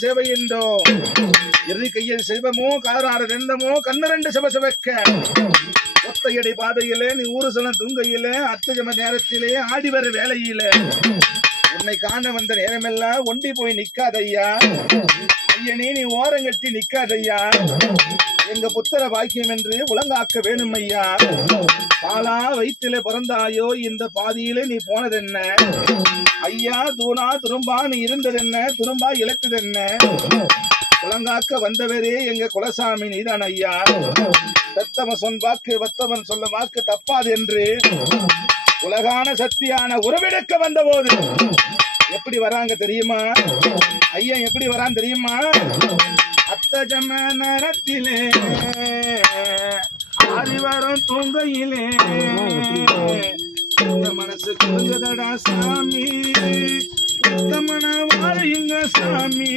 சேவையின்றோ இறுதி கையில் செல்வமோ காராறு ரெண்டமோ கண்ணரண்டு செவக்க ஒத்தையடி பாதையிலே நீ ஊருசலம் தூங்கையிலே அத்தஜம நேரத்திலே ஆடி வர வேலையிலே உன்னை காண வந்த நேரமெல்லாம் ஒண்டி போய் நிக்காதையா ஐயனே நீ ஓரங்கட்டி நிக்காதையா எங்க புத்திர பாக்கியம் என்று உலங்காக்க வேணும் ஐயா பாலா வயிற்றிலே பிறந்தாயோ இந்த பாதியிலே நீ போனதென்ன ஐயா தூணா துரும்பா நீ இருந்ததென்ன துரும்பா இழத்ததென்ன உலங்காக்க வந்தவரே எங்க குலசாமி நீதான் ஐயா தத்தவன் சொன் வாக்கு வத்தவன் சொல்ல வாக்கு தப்பாது என்று உலகான சக்தியான உறவெடுக்க வந்த போது எப்படி வராங்க தெரியுமா ஐயா எப்படி வரான் தெரியுமா அத்தஜம நேரத்திலே ஆதிவாரம் தூங்கையிலே மனசு குறைஞ்சதடா சாமி மன வாழுங்க சாமி.